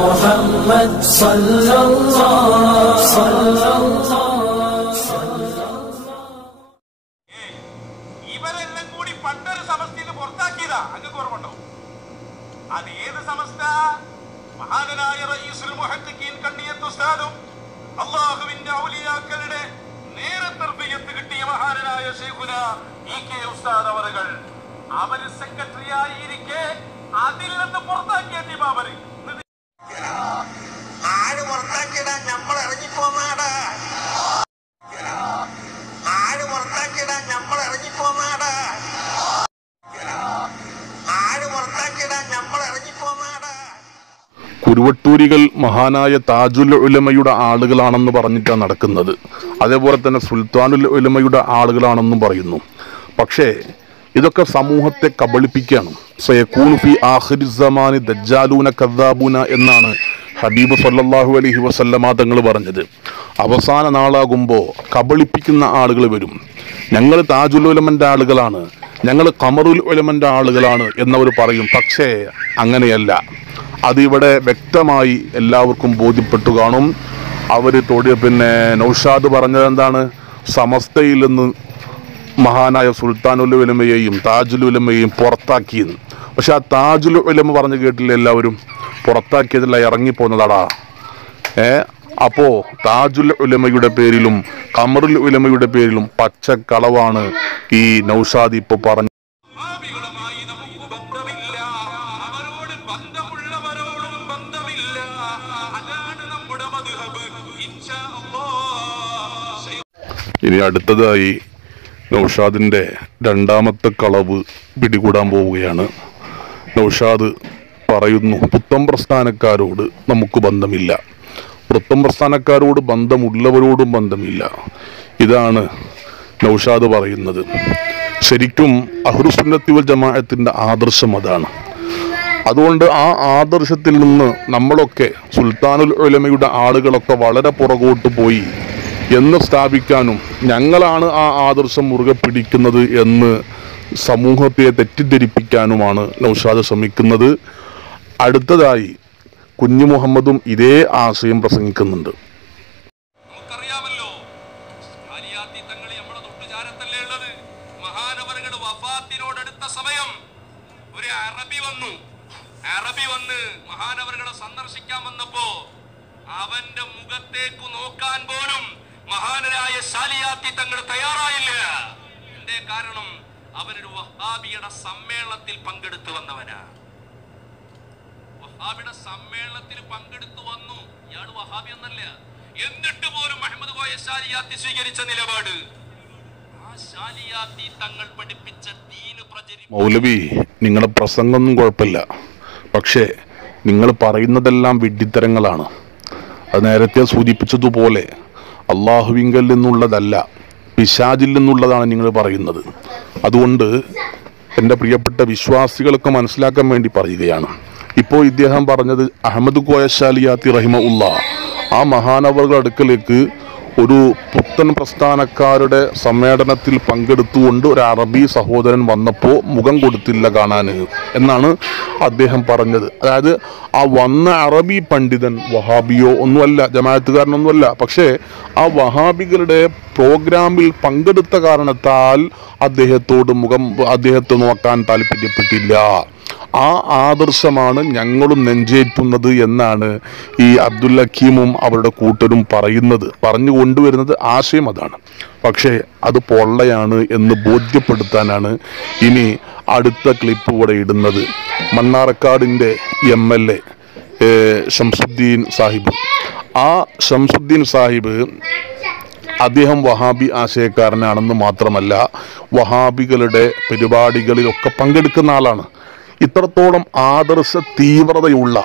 محمد صلى الله صلى الله. ഇവരെല്ലാം കൂടി പണ്ടൊരു സമസ്തയിൽ പുറത്താക്കിയതാ. അങ്ങക്ക് ഓർമ്മണ്ടോ? അത് ഏത് സമസ്ത? മഹാനായ റഈസുൽ മുഹദ്ദിഖീൻ കണ്ണിയത്ത് ഉസ്താദും അല്ലാഹുവിന്റെ ഔലിയാക്കളുടെ നേരെ തർബിയത്ത് കിട്ടിയ മഹാനായ ശൈഖുന ഇ.കെ. ഉസ്താദ് അവറുകൾ അവര് സെക്രട്ടറി ആയിരിക്കെ അതിൽ നിന്ന് പുറത്താക്കിയ ടീമാവര് ആര് പുറത്താക്കിയിടാൻ നമ്മൾ ഇറങ്ങിപ്പോന്നാടാ. ആര് പുറത്താക്കിയിടാൻ നമ്മൾ ഇറങ്ങിപ്പോന്നാടാ. ആര് പുറത്താക്കിയിടാൻ നമ്മൾ ഇറങ്ങിപ്പോന്നാടാ. കുരുവട്ടൂരികൾ മഹാനായ താജുൽ ഉലമയുടെ ആളുകളാണെന്ന് പറഞ്ഞിട്ടാണ് നടക്കുന്നത്. അതേപോലെ തന്നെ സുൽത്താനുൽ ഉലമയുടെ ആളുകളാണെന്നും പറയുന്നു. പക്ഷേ ഇതൊക്കെ സമൂഹത്തെ കബളിപ്പിക്കുകയാണ്. സയകൂനു ഫി ആഖിരി സമാനി ദജ്ജാലൂന കദ്ദാബൂന എന്നാണ് ഹബീബ് സല്ലല്ലാഹു അലൈഹി വസല്ലമ തങ്ങൾ പറഞ്ഞത്. അവസാന നാളാകുമ്പോൾ കബളിപ്പിക്കുന്ന ആളുകൾ വരും. ഞങ്ങൾ താജുൽ ഉലമന്റെ ആളുകളാണ്, ഞങ്ങൾ ഖമറുൽ ഉലമന്റെ ആളുകളാണ് എന്നവർ പറയും. പക്ഷേ അങ്ങനെയല്ല. അതിവിടെ വ്യക്തമായി എല്ലാവർക്കും ബോധ്യപ്പെട്ടു കാണും. അവർ നൗഷാദ് പറഞ്ഞത് എന്താണ്? സമസ്തയിൽ നിന്ന് മഹാനായ സുൽത്താനുൽ ഉലമയെയും താജുൽ ഉലമയെയും പുറത്താക്കിയെന്ന്. പക്ഷെ ആ താജുൽ ഉലമ പറഞ്ഞു കേട്ടില്ല എല്ലാവരും? പുറത്താക്കിയതല്ല, ഇറങ്ങിപ്പോന്നതാടാ. അപ്പോൾ താജുൽ ഉലമയുടെ പേരിലും ഖമറുൽ ഉലമയുടെ പേരിലും പച്ചക്കളവാണ് ഈ നൗഷാദ് ഇപ്പോൾ പറഞ്ഞു. ഇനി അടുത്തതായി നൗഷാദിൻ്റെ രണ്ടാമത്തെ കളവ് പിടികൂടാൻ പോവുകയാണ്. നൗഷാദ് പറയുന്നു, പുത്തൻ പ്രസ്ഥാനക്കാരോട് നമുക്ക് ബന്ധമില്ല, പുത്തൻ പ്രസ്ഥാനക്കാരോട് ബന്ധമുള്ളവരോടും ബന്ധമില്ല. ഇതാണ് നൗഷാദ് പറയുന്നത്. ശരിക്കും അഹ്ലുസുന്നത്തി വൽ ജമാഅത്തിന്റെ ആദർശം അതാണ്. അതുകൊണ്ട് ആ ആദർശത്തിൽ നിന്ന് നമ്മളൊക്കെ സുൽത്താനുൽ ഉലമയുടെ ആളുകളൊക്കെ വളരെ പുറകോട്ട് പോയി എന്ന് സ്ഥാപിക്കാനും ഞങ്ങളാണ് ആ ആദർശം മുറുകെ പിടിക്കുന്നത് എന്ന് സമൂഹത്തെ തെറ്റിദ്ധരിപ്പിക്കാനുമാണ് നൗഷാദ് ശ്രമിക്കുന്നത്. അടുത്തതായി കുഞ്ഞു മുഹമ്മദും ഇതേ ആശയം പ്രസംഗിക്കുന്നുണ്ട്. നമുക്കറിയാമല്ലോ, ആലിയാത്തി തങ്ങൾ നമ്മുടെ തൊട്ടുചാരത്തല്ലേ ഉള്ളത്. മഹാനവറുകളുടെ വഫാത്തിനോടടുത്ത സമയം ഒരു അറബി വന്ന് മഹാനവറുകളെ സന്ദർശിക്കാൻ വന്നപ്പോ അവന്റെ മുഖത്തേക്ക് നോക്കാൻ പോലും മഹാനരായ ശാലിയാത്തി തങ്ങൾ തയ്യാറായില്ല. എന്തേ കാരണം? അവനൊരു വഹാബിയുടെ സമ്മേളനത്തിൽ പങ്കെടുത്തു വന്നവനാ. വഹാബിയുടെ സമ്മേളനത്തിൽ പങ്കെടുത്തു വന്നു. ഇയാൾ വഹാബി എന്നല്ല. എന്നിട്ട് പോലും മുഹമ്മദ് കോയ ശാലിയാത്തി സ്വീകരിച്ച നിലപാട്, ആ ശാലിയാത്തി തങ്ങൾ പഠിപ്പിച്ച ദീന് മൗലവി, നിങ്ങളുടെ പ്രസംഗമൊന്നും കുഴപ്പമില്ല, പക്ഷേ നിങ്ങൾ പറയുന്നതെല്ലാം വിഡ്ഢിത്തരങ്ങളാണ്. അത് നേരത്തെ സൂചിപ്പിച്ചതുപോലെ അള്ളാഹുവിങ്കൽ നിന്നുള്ളതല്ല, പിശാചിൽ നിന്നുള്ളതാണ് നിങ്ങൾ പറയുന്നത്. അതുകൊണ്ട് എൻ്റെ പ്രിയപ്പെട്ട വിശ്വാസികളൊക്കെ മനസ്സിലാക്കാൻ വേണ്ടി പറയുകയാണ്. ഇപ്പോൾ ഇദ്ദേഹം പറഞ്ഞത് അഹമ്മദ് കോയ ശാലിയാത്തി റഹിമഹുല്ലാഹ് ആ മഹാനവറുകളുടെ അടുക്കലേക്ക് ഒരു പുത്തൻ പ്രസ്ഥാനക്കാരുടെ സമ്മേളനത്തിൽ പങ്കെടുത്തുകൊണ്ട് ഒരു അറബി സഹോദരൻ വന്നപ്പോൾ മുഖം കൊടുത്തില്ല കാണാൻ എന്നാണ് അദ്ദേഹം പറഞ്ഞത്. അതായത് ആ വന്ന അറബി പണ്ഡിതൻ വഹാബിയോ ഒന്നുമല്ല, ജമാഅത്തുകാരനൊന്നുമല്ല. പക്ഷേ ആ വഹാബികളുടെ പ്രോഗ്രാമിൽ പങ്കെടുത്ത കാരണത്താൽ അദ്ദേഹത്തെ നോക്കാൻ താല്പര്യപ്പെട്ടില്ല. ആ ആദർശമാണ് ഞങ്ങളും നെഞ്ചേറ്റുന്നത് എന്നാണ് ഈ അബ്ദുൽ ഹക്കീമും അവരുടെ കൂട്ടരും പറഞ്ഞു കൊണ്ടുവരുന്നത്. ആശയം അതാണ്. പക്ഷേ അത് പൊള്ളയാണ് എന്ന് ബോധ്യപ്പെടുത്താനാണ് ഇനി അടുത്ത ക്ലിപ്പ് ഇവിടെ ഇടുന്നത്. മണ്ണാർക്കാടിൻ്റെ MLA ഷംസുദ്ദീൻ സാഹിബ്. ആ ഷംസുദ്ദീൻ സാഹിബ് അദ്ദേഹം വഹാബി ആശയക്കാരനാണെന്ന് മാത്രമല്ല, വഹാബികളുടെ പരിപാടികളിലൊക്കെ പങ്കെടുക്കുന്ന ആളാണ്. ഇത്രത്തോളം ആദർശ തീവ്രതയുള്ള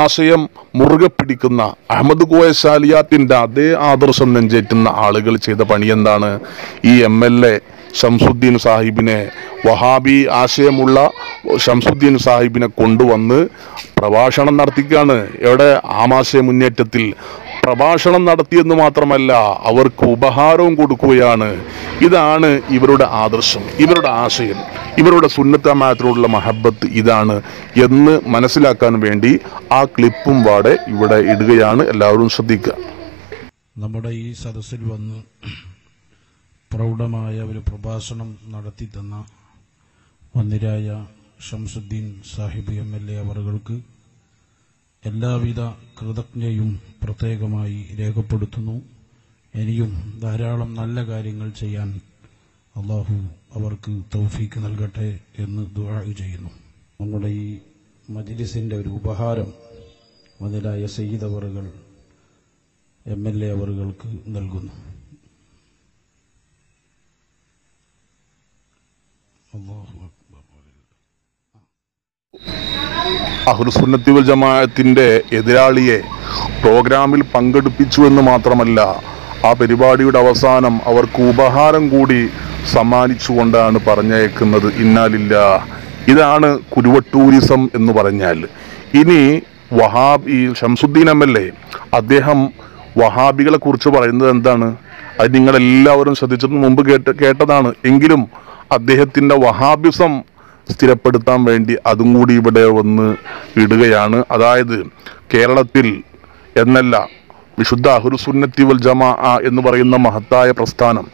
ആശയം മുറുകെ പിടിക്കുന്ന അഹമ്മദ് കോയ ശാലിയാത്തിൻ്റെ അതേ ആദർശം നെഞ്ചേറ്റുന്ന ആളുകൾ ചെയ്ത പണി എന്താണ്? ഈ MLA ഷംസുദ്ദീൻ സാഹിബിനെ, വഹാബി ആശയമുള്ള ഷംസുദ്ദീൻ സാഹിബിനെ കൊണ്ടുവന്ന് പ്രഭാഷണം നടത്തിക്കുകയാണ്. എവിടെ? ആമാശയ മുന്നേറ്റത്തിൽ പ്രഭാഷണം നടത്തിയെന്ന് മാത്രമല്ല അവർക്ക് ഉപഹാരവും കൊടുക്കുകയാണ്. ഇതാണ് ഇവരുടെ ആദർശം, ഇവരുടെ ആശയം, ഇവരുടെ സുന്നത്ത് ജമാഅത്തിനോടുള്ള മഹബത്ത് ഇതാണ് എന്ന് മനസ്സിലാക്കാൻ വേണ്ടി ആ ക്ലിപ്പും പാടെ ഇവിടെ ഇടുകയാണ്. എല്ലാവരും ശ്രദ്ധിക്കുക. നമ്മുടെ ഈ സദസ്സിൽ വന്ന് പ്രൗഢമായ ഒരു പ്രഭാഷണം നടത്തി തന്ന വന്നിരായ ഷംസുദ്ദീൻ സാഹിബ് MLA അവർക്ക് എല്ലാവിധ കൃതജ്ഞയും പ്രത്യേകമായി രേഖപ്പെടുത്തുന്നു. ഇനിയും ധാരാളം നല്ല കാര്യങ്ങൾ ചെയ്യാൻ അള്ളാഹു അവർക്ക് തൗഫീക്ക് നൽകട്ടെ എന്ന് ദുആ ചെയ്യുന്നു. നമ്മുടെ ഈ മജ്ലിസിന്റെ ഒരു ഉപഹാരം വന്നിരായ സയ്യിദ് അവറുകൾ MLA അവർക്ക് നൽകുന്നു. അല്ലാഹു അക്ബർ. അഹ്ലുസുന്നത്തി വൽ ജമാഅത്തിന്റെ എതിരാളിയെ പ്രോഗ്രാമിൽ പങ്കെടുപ്പിച്ചു എന്ന് മാത്രമല്ല, ആ പരിപാടിയുടെ അവസാനം അവർക്ക് ഉപഹാരം കൂടി സമ്മാനിച്ചുകൊണ്ടാണ് പറഞ്ഞയക്കുന്നത്. ഇന്നാലില്ലാഹ്. ഇതാണ് കുരുവട്ടൂരിസം എന്ന് പറഞ്ഞാൽ. ഇനി ഈ ഷംസുദ്ദീൻ MLA അദ്ദേഹം വഹാബികളെ കുറിച്ച് പറയുന്നത് എന്താണ്? അത് നിങ്ങളെല്ലാവരും ശ്രദ്ധിച്ചതിന് മുമ്പ് കേട്ടതാണ്. എങ്കിലും അദ്ദേഹത്തിന്റെ വഹാബിസം സ്ഥിരപ്പെടുത്താൻ വേണ്ടി അതും കൂടി ഇവിടെ വന്ന് ഇടുകയാണ്. അതായത് കേരളത്തിൽ എന്നല്ല, വിശുദ്ധ അഹ്ലുസുന്നത്തി വൽ ജമാഅ എന്ന് പറയുന്ന മഹത്തായ പ്രസ്ഥാനം,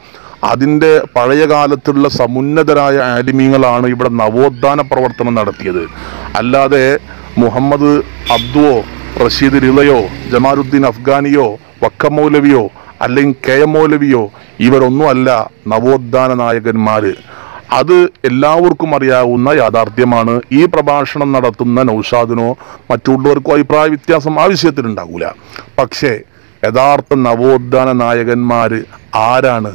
അതിൻ്റെ പഴയ കാലത്തുള്ള സമുന്നതരായ ആലിമീങ്ങളാണ് ഇവിടെ നവോത്ഥാന പ്രവർത്തനം നടത്തിയത്. അല്ലാതെ മുഹമ്മദ് അബ്ദുവോ റഷീദ് റിളയോ ജമാലുദ്ദീൻ അഫ്ഗാനിയോ വക്ക മൗലവിയോ അല്ലെങ്കിൽ KM മൗലവിയോ ഇവരൊന്നും അല്ല നവോത്ഥാന നായകന്മാര്. അത് എല്ലാവർക്കും അറിയാവുന്ന യാഥാർത്ഥ്യമാണ്. ഈ പ്രഭാഷണം നടത്തുന്ന നൗഷാദിനോ മറ്റുള്ളവർക്കോ അഭിപ്രായ വ്യത്യാസം ആ വിഷയത്തിലുണ്ടാകൂല. പക്ഷേ യഥാർത്ഥ നവോത്ഥാന നായകന്മാര് ആരാണ്,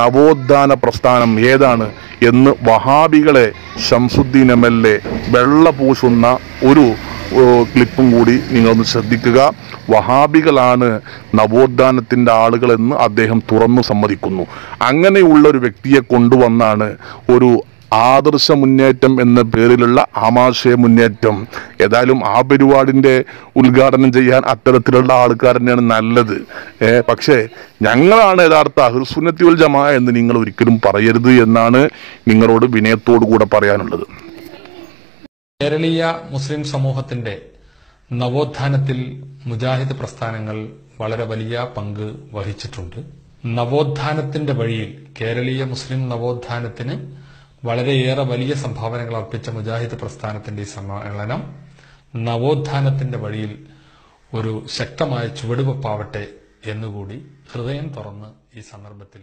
നവോത്ഥാന പ്രസ്ഥാനം ഏതാണ് എന്ന് വഹാബികളെ ഷംസുദ്ദീൻ MLA വെള്ള പൂശുന്ന ഒരു ക്ലിപ്പും കൂടി നിങ്ങളൊന്ന് ശ്രദ്ധിക്കുക. വഹാബികളാണ് നവോത്ഥാനത്തിൻ്റെ ആളുകളെന്ന് അദ്ദേഹം തുറന്നു സമ്മതിക്കുന്നു. അങ്ങനെയുള്ള ഒരു വ്യക്തിയെ കൊണ്ടുവന്നാണ് ഒരു ആദർശ മുന്നേറ്റം എന്ന പേരിലുള്ള ആമാശയ മുന്നേറ്റം. ഏതായാലും ആ പരിപാടിൻ്റെ ഉദ്ഘാടനം ചെയ്യാൻ അത്തരത്തിലുള്ള ആൾക്കാർ തന്നെയാണ് നല്ലത്. പക്ഷേ ഞങ്ങളാണ് യഥാർത്ഥ അഹ്ലുസുന്നത്തി വൽ ജമാഅ എന്ന് നിങ്ങൾ ഒരിക്കലും പറയരുത് എന്നാണ് നിങ്ങളോട് വിനയത്തോടു കൂടെ പറയാനുള്ളത്. കേരളീയ മുസ്ലിം സമൂഹത്തിന്റെ നവോത്ഥാനത്തിൽ മുജാഹിദ് പ്രസ്ഥാനങ്ങൾ വളരെ വലിയ പങ്ക് വഹിച്ചിട്ടുണ്ട്. നവോത്ഥാനത്തിന്റെ വഴിയിൽ കേരളീയ മുസ്ലിം നവോത്ഥാനത്തിന് വളരെയേറെ വലിയ സംഭാവനകൾ അർപ്പിച്ച മുജാഹിദ് പ്രസ്ഥാനത്തിന്റെ ഈ സമ്മേളനം നവോത്ഥാനത്തിന്റെ വഴിയിൽ ഒരു ശക്തമായ ചുവടുവെപ്പാവട്ടെ എന്നുകൂടി ഹൃദയം തുറന്ന് ഈ സന്ദർഭത്തിൽ